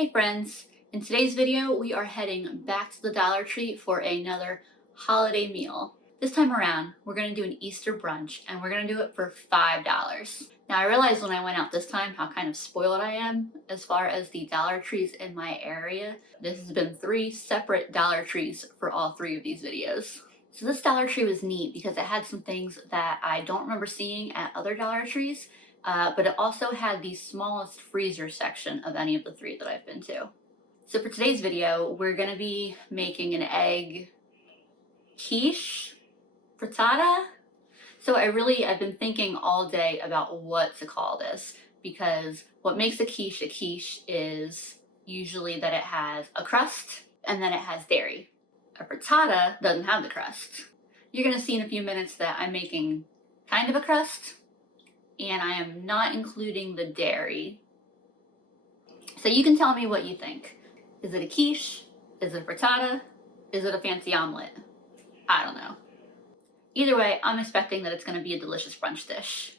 Hey friends, in today's video we are heading back to the Dollar Tree for another holiday meal. This time around we're going to do an Easter brunch and we're going to do it for $5. Now I realized when I went out this time how kind of spoiled I am as far as the Dollar Trees in my area. This has been 3 separate Dollar Trees for all 3 of these videos. So this Dollar Tree was neat because it had some things that I don't remember seeing at other Dollar Trees. But it also had the smallest freezer section of any of the 3 that I've been to. So for today's video, we're gonna be making an egg quiche, frittata. So I've been thinking all day about what to call this, because what makes a quiche is usually that it has a crust and then it has dairy. A frittata doesn't have the crust. You're gonna see in a few minutes that I'm making kind of a crust, and I am not including the dairy. So you can tell me what you think. Is it a quiche? Is it a frittata? Is it a fancy omelet? I don't know. Either way, I'm expecting that it's gonna be a delicious brunch dish.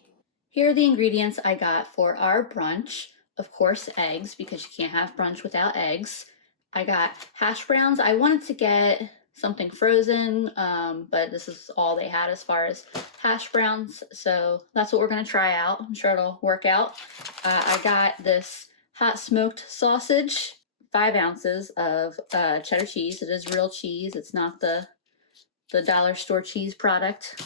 Here are the ingredients I got for our brunch. Of course, eggs, because you can't have brunch without eggs. I got hash browns. I wanted to get something frozen, but this is all they had as far as hash browns, so that's what we're gonna try out. I'm sure it'll work out. I got this hot smoked sausage, 5 ounces of cheddar cheese. It is real cheese. It's not the dollar store cheese product.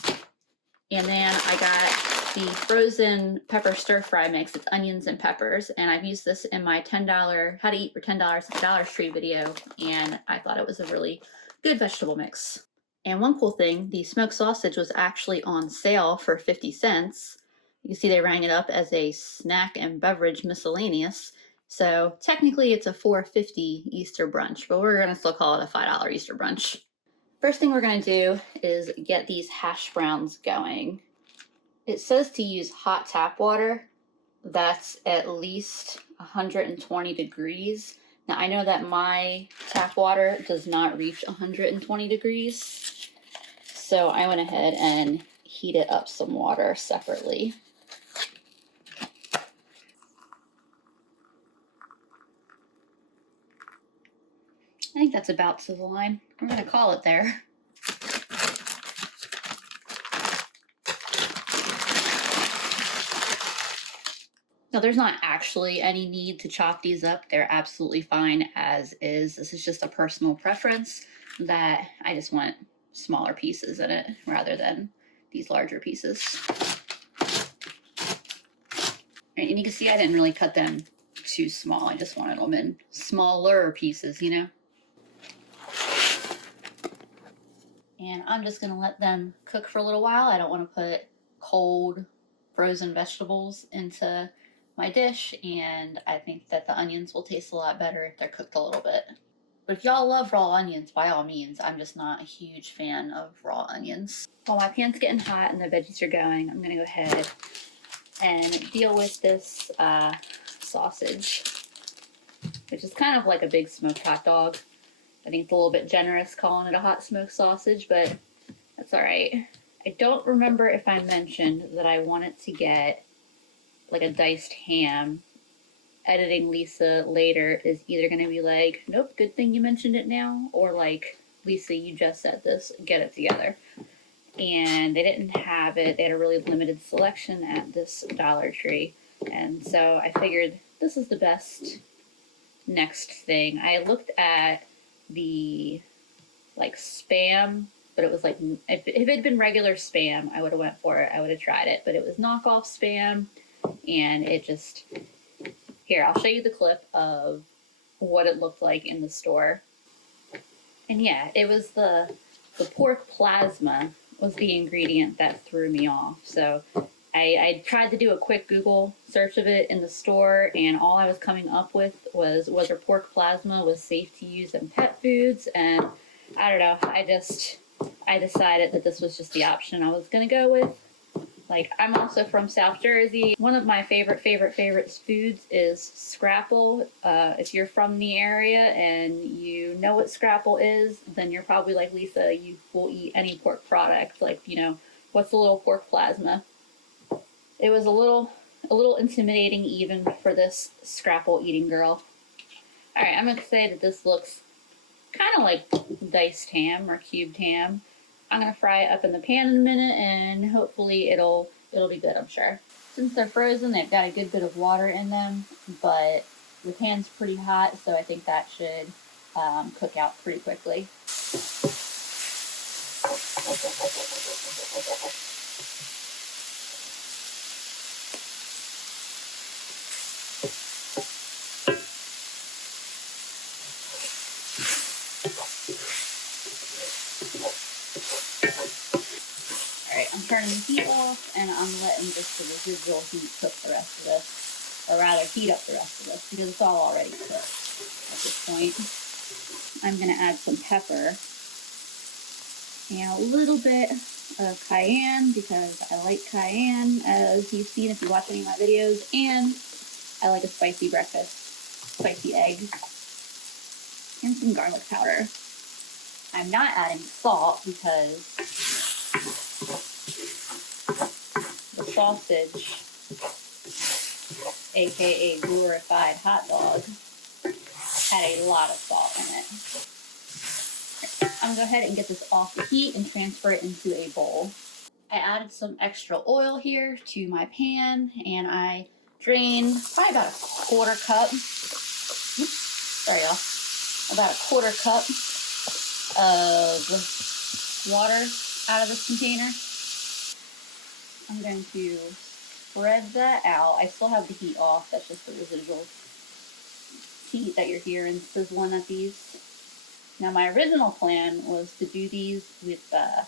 And then I got the frozen pepper stir fry mix. It's onions and peppers, and I've used this in my $10 how to eat for $10 at the Dollar Tree video, and I thought it was a really good vegetable mix. And one cool thing, the smoked sausage was actually on sale for 50 cents. You can see they rang it up as a snack and beverage miscellaneous. So technically it's a $4.50 Easter brunch, but we're gonna still call it a $5 Easter brunch. First thing we're gonna do is get these hash browns going. It says to use hot tap water that's at least 120 degrees. Now I know that my tap water does not reach 120 degrees, so I went ahead and heated up some water separately. I think that's about to the line. We're gonna call it there. Now there's not actually any need to chop these up. They're absolutely fine as is. This is just a personal preference that I just want smaller pieces in it rather than these larger pieces. And you can see I didn't really cut them too small. I just wanted them in smaller pieces, you know? And I'm just gonna let them cook for a little while. I don't want to put cold frozen vegetables into my dish, and I think that the onions will taste a lot better if they're cooked a little bit. But if y'all love raw onions, by all means. I'm just not a huge fan of raw onions. While my pan's getting hot and the veggies are going, I'm gonna go ahead and deal with this sausage, which is kind of like a big smoked hot dog. I think it's a little bit generous calling it a hot smoked sausage, but that's all right. I don't remember if I mentioned that I wanted to get like a diced ham. Editing Lisa later is either going to be like, nope, good thing you mentioned it now, or like, Lisa, you just said this, get it together. And they didn't have it. They had a really limited selection at this Dollar Tree. And so I figured this is the best next thing. I looked at the like Spam, but it was like, if it had been regular Spam, I would have went for it. I would have tried it, but it was knockoff Spam, and it just, here, I'll show you the clip of what it looked like in the store. And yeah, it was the pork plasma was the ingredient that threw me off. So I tried to do a quick Google search of it in the store, and all I was coming up with was whether pork plasma was safe to use in pet foods, and I don't know, I decided that this was just the option I was gonna go with. Like, I'm also from South Jersey. One of my favorite foods is scrapple. If you're from the area and you know what scrapple is, then you're probably like Lisa, you will eat any pork product. Like, you know, what's a little pork plasma? It was a little intimidating even for this scrapple eating girl. All right, I'm gonna say that this looks kind of like diced ham or cubed ham. I'm gonna fry it up in the pan in a minute, and hopefully it'll be good, I'm sure. Since they're frozen, they've got a good bit of water in them, but the pan's pretty hot, so I think that should cook out pretty quickly. Alright, I'm turning the heat off, and I'm letting just the residual heat cook the rest of this, or rather heat up the rest of this, because it's all already cooked at this point. I'm going to add some pepper and a little bit of cayenne, because I like cayenne, as you've seen if you watch any of my videos, and I like a spicy breakfast, spicy eggs, and some garlic powder. I'm not adding salt because the sausage, aka glorified hot dog, had a lot of salt in it. I'm gonna go ahead and get this off the heat and transfer it into a bowl. I added some extra oil here to my pan, and I drained probably about a quarter cup. Oops, sorry y'all. About a quarter cup of water out of this container. I'm going to spread that out. I still have the heat off. That's just the residual heat that you're hearing sizzling at these. Now my original plan was to do these with, I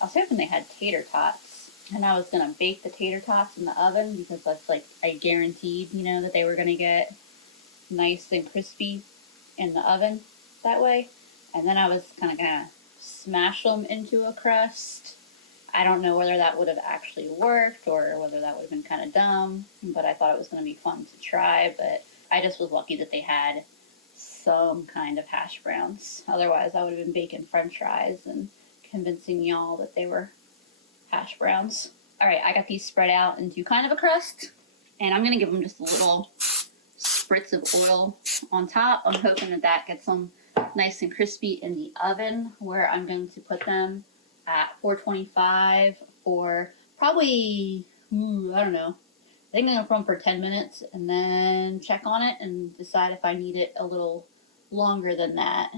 was hoping they had tater tots. And I was going to bake the tater tots in the oven, because that's like, I guaranteed, you know, that they were going to get nice and crispy in the oven that way. And then I was kind of going to smash them into a crust. I don't know whether that would have actually worked or whether that would have been kind of dumb, but I thought it was going to be fun to try. But I just was lucky that they had some kind of hash browns. Otherwise, I would have been baking french fries and convincing y'all that they were hash browns. All right, I got these spread out into kind of a crust, and I'm going to give them just a little spritz of oil on top. I'm hoping that that gets them nice and crispy in the oven, where I'm going to put them at 425 for probably, I don't know, I think I'm going to put them for 10 minutes and then check on it and decide if I need it a little longer than that.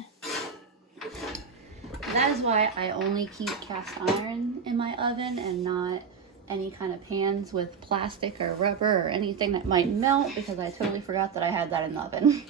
That is why I only keep cast iron in my oven and not any kind of pans with plastic or rubber or anything that might melt, because I totally forgot that I had that in the oven.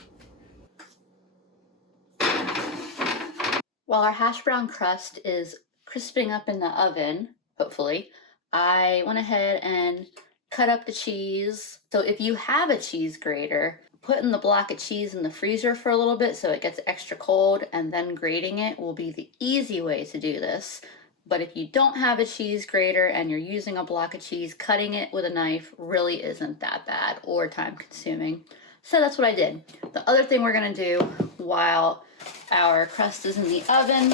While our hash brown crust is crisping up in the oven, hopefully, I went ahead and cut up the cheese. So if you have a cheese grater, putting the block of cheese in the freezer for a little bit so it gets extra cold and then grating it will be the easy way to do this. But if you don't have a cheese grater and you're using a block of cheese, cutting it with a knife really isn't that bad or time consuming. So that's what I did. The other thing we're gonna do while our crust is in the oven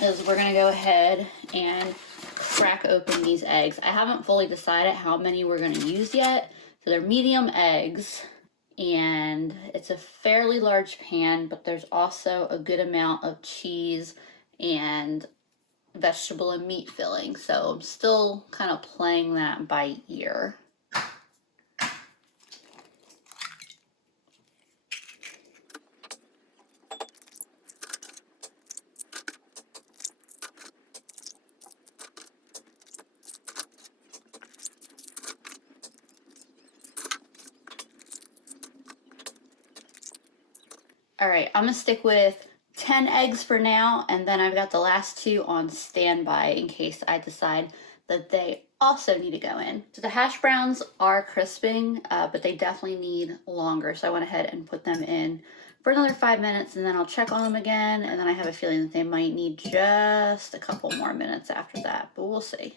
is we're gonna go ahead and crack open these eggs. I haven't fully decided how many we're gonna use yet. So they're medium eggs, and it's a fairly large pan, but there's also a good amount of cheese and vegetable and meat filling. So I'm still kind of playing that by ear. All right, I'm gonna stick with 10 eggs for now, and then I've got the last two on standby in case I decide that they also need to go in. So the hash browns are crisping, but they definitely need longer. So I went ahead and put them in for another 5 minutes, and then I'll check on them again. And then I have a feeling that they might need just a couple more minutes after that, but we'll see.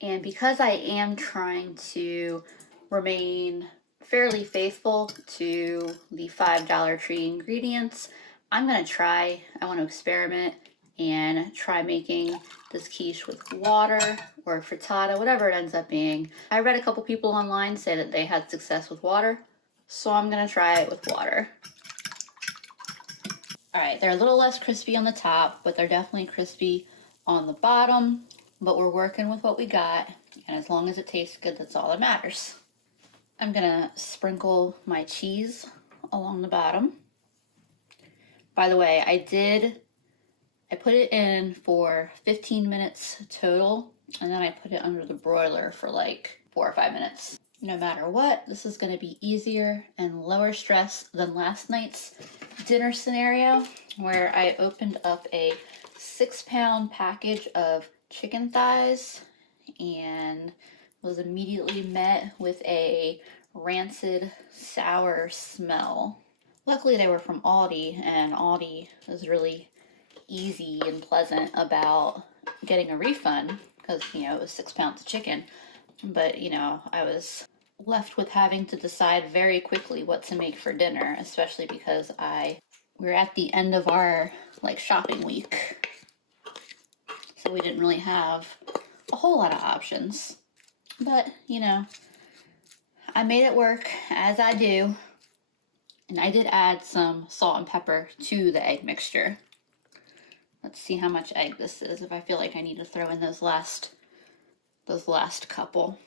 And because I am trying to remain fairly faithful to the $5 Tree ingredients, I'm gonna try, I want to experiment and try making this quiche with water or frittata, whatever it ends up being. I read a couple people online say that they had success with water, so I'm gonna try it with water. All right, they're a little less crispy on the top, but they're definitely crispy on the bottom, but we're working with what we got, and as long as it tastes good, that's all that matters. I'm gonna sprinkle my cheese along the bottom. By the way, I put it in for 15 minutes total, and then I put it under the broiler for like 4 or 5 minutes. No matter what, this is gonna be easier and lower stress than last night's dinner scenario, where I opened up a 6-pound package of chicken thighs and was immediately met with a rancid, sour smell. Luckily, they were from Aldi, and Aldi is really easy and pleasant about getting a refund because, you know, it was 6 pounds of chicken. But, you know, I was left with having to decide very quickly what to make for dinner, especially because we're at the end of our like shopping week. So we didn't really have a whole lot of options. But, you know, I made it work as I do. And I did add some salt and pepper to the egg mixture. Let's see how much egg this is, if I feel like I need to throw in those last couple.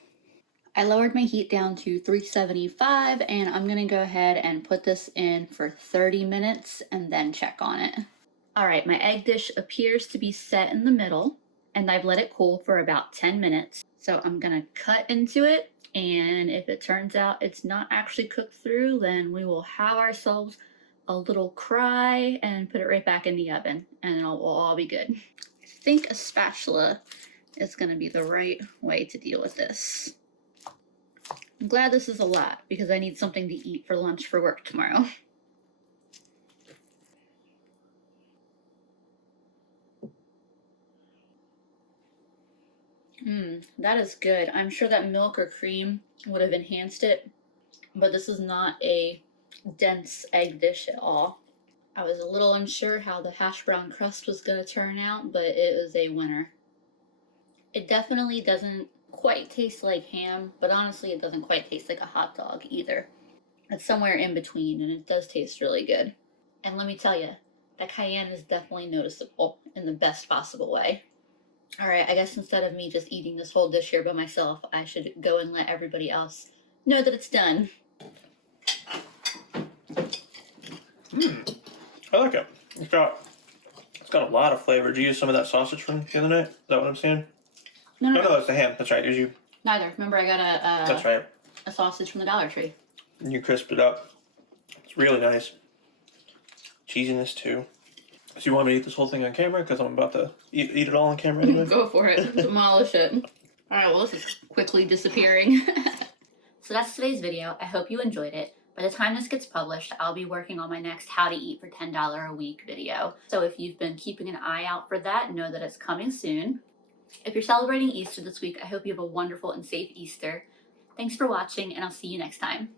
I lowered my heat down to 375, and I'm gonna go ahead and put this in for 30 minutes and then check on it. All right, my egg dish appears to be set in the middle, and I've let it cool for about 10 minutes. So I'm gonna cut into it, and if it turns out it's not actually cooked through, then we will have ourselves a little cry and put it right back in the oven, and we'll all be good. I think a spatula is gonna be the right way to deal with this. I'm glad this is a lot because I need something to eat for lunch for work tomorrow. That is good. I'm sure that milk or cream would have enhanced it, but this is not a dense egg dish at all. I was a little unsure how the hash brown crust was going to turn out, but it was a winner. It definitely doesn't quite taste like ham, but honestly it doesn't quite taste like a hot dog either. It's somewhere in between, and it does taste really good. And let me tell you, that cayenne is definitely noticeable in the best possible way. All right, I guess instead of me just eating this whole dish here by myself, I should go and let everybody else know that it's done. I like it. It's got a lot of flavor. Did you use some of that sausage from the other night? Is that what I'm saying? No, that's the ham. That's right. Did you? Neither. Remember, I got That's right. a sausage from the Dollar Tree. And you crisped it up. It's really nice. Cheesiness too. So you want me to eat this whole thing on camera? Because I'm about to eat it all on camera anyway. Go for it. Demolish it. All right, well, this is quickly disappearing. So that's today's video. I hope you enjoyed it. By the time this gets published, I'll be working on my next How to Eat for $10 a Week video. So if you've been keeping an eye out for that, know that it's coming soon. If you're celebrating Easter this week, I hope you have a wonderful and safe Easter. Thanks for watching, and I'll see you next time.